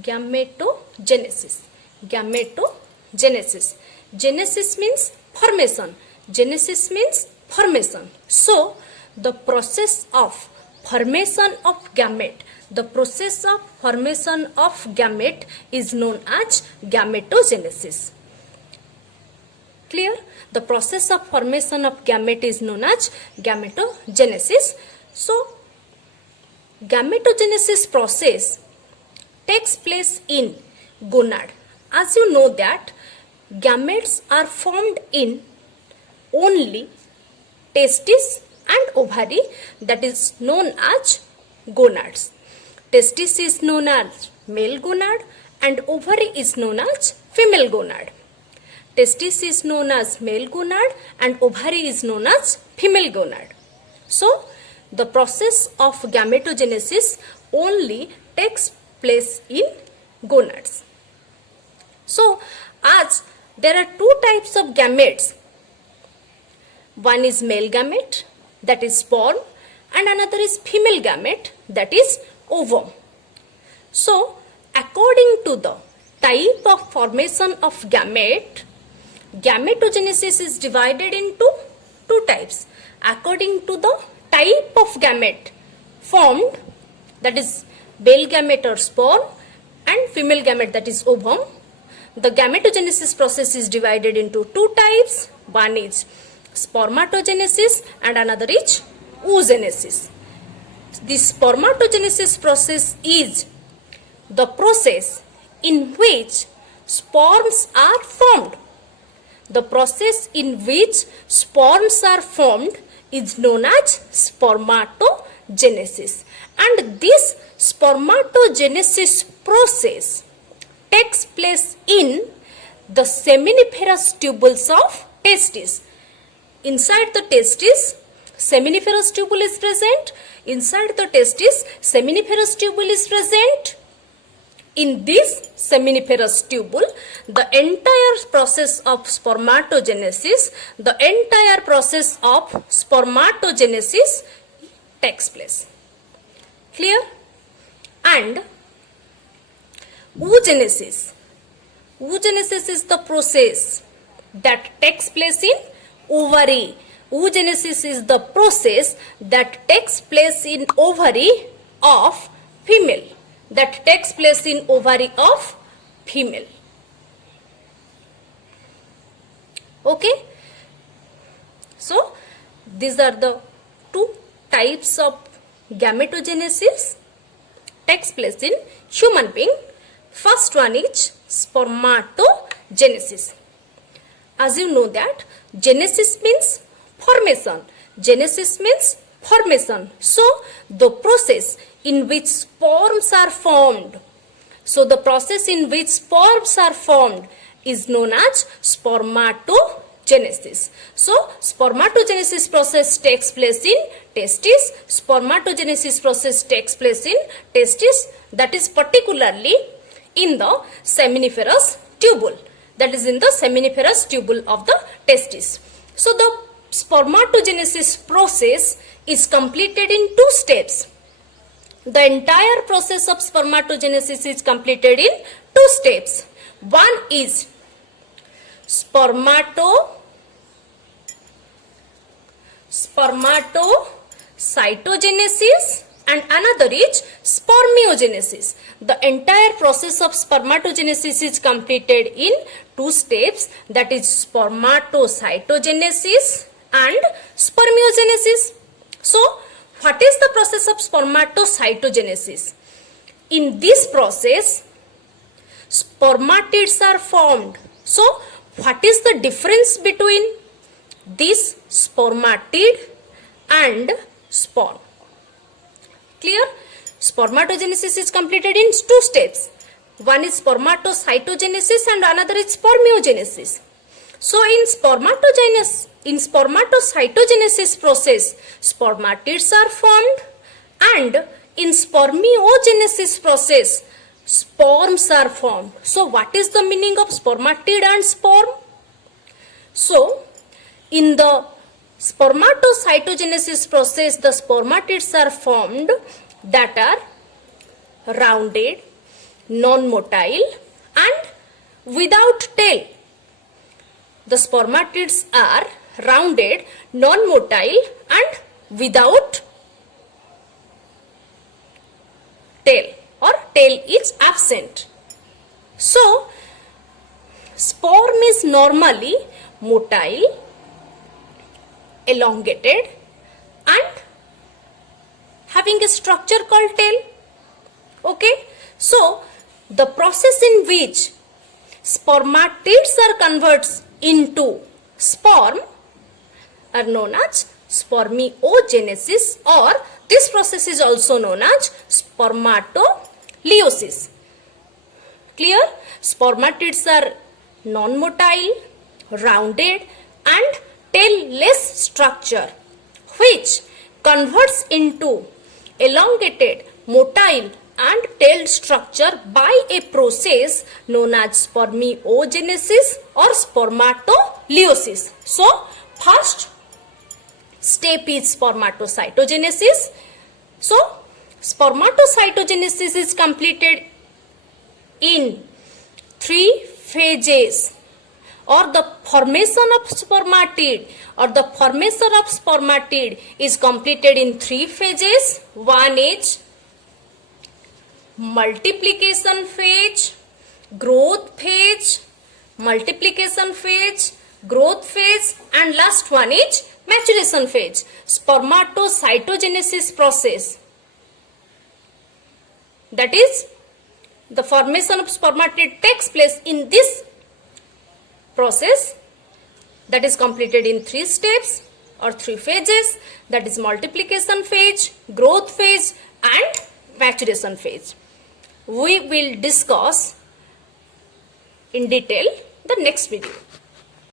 Gametogenesis. Gametogenesis. Genesis means formation. Genesis means formation. So, the process of formation of gamete, the process of formation of gamete is known as gametogenesis. Clear? The process of formation of gamete is known as gametogenesis. So, gametogenesis process takes place in gonad. As you know that gametes are formed in only testis and ovary, that is known as gonads. Testis is known as male gonad and ovary is known as female gonad. Testis is known as male gonad and ovary is known as female gonad. So, the process of gametogenesis only takes place in gonads. So, as there are two types of gametes, one is male gamete, that is sperm, and another is female gamete, that is ovum. So, according to the type of formation of gamete, gametogenesis is divided into two types. According to the type of gamete formed, that is male gamete or sperm, and female gamete, that is ovum, the gametogenesis process is divided into two types. One is spermatogenesis and another is oogenesis. The spermatogenesis process is the process in which sperms are formed. The process in which sperms are formed is known as spermatogenesis, and this spermatogenesis process takes place in the seminiferous tubules of testis. Inside the testis, seminiferous tubule is present. Inside the testis, seminiferous tubule is present. In this seminiferous tubule, the entire process of spermatogenesis, takes place. Clear? And oogenesis. Oogenesis is the process that takes place in ovary. Oogenesis is the process that takes place in ovary of female. Okay? So, these are the two types of gametogenesis takes place in human being. First one is spermatogenesis. As you know that genesis means formation. So, the process in which sperms are formed. Is known as spermatogenesis. So, spermatogenesis process takes place in testis. That is particularly in the seminiferous tubule. Of the testis. So, the spermatogenesis process is completed in two steps. The entire process of spermatogenesis is completed in two steps. One is spermatocytogenesis and another is spermiogenesis. The entire process of spermatogenesis is completed in two steps, that is spermatocytogenesis and spermiogenesis. So, what is the process of spermatocytogenesis? In this process, spermatids are formed. So, what is the difference between this spermatid and sperm? Clear? Spermatogenesis is completed in two steps. One is spermatocytogenesis and another is spermiogenesis. So, in spermatocytogenesis process, spermatids are formed, and in spermiogenesis process, sperms are formed. So, what is the meaning of spermatid and sperm? So, in the spermatocytogenesis process, the spermatids are formed that are rounded, non-motile and without tail. The spermatids are rounded, non-motile and without tail, or tail is absent. So, sperm is normally motile, elongated and having a structure called tail. Okay. So, the process in which spermatids are converted into sperm are known as spermiogenesis, or this process is also known as spermatoleiosis. Clear? Spermatids are non-motile, rounded and tailless structure which converts into elongated, motile and tailed structure by a process known as spermiogenesis or spermatoleiosis. So, first step is spermatocytogenesis. So, spermatocytogenesis is completed in 3 phases, or the formation of spermatid is completed in 3 phases. One is multiplication phase, growth phase, multiplication phase, growth phase, and last one is maturation phase. Spermatocytogenesis process, that is the formation of spermatid, takes place in this process, that is completed in 3 steps or 3 phases, that is multiplication phase, growth phase and maturation phase. We will discuss in detail the next video.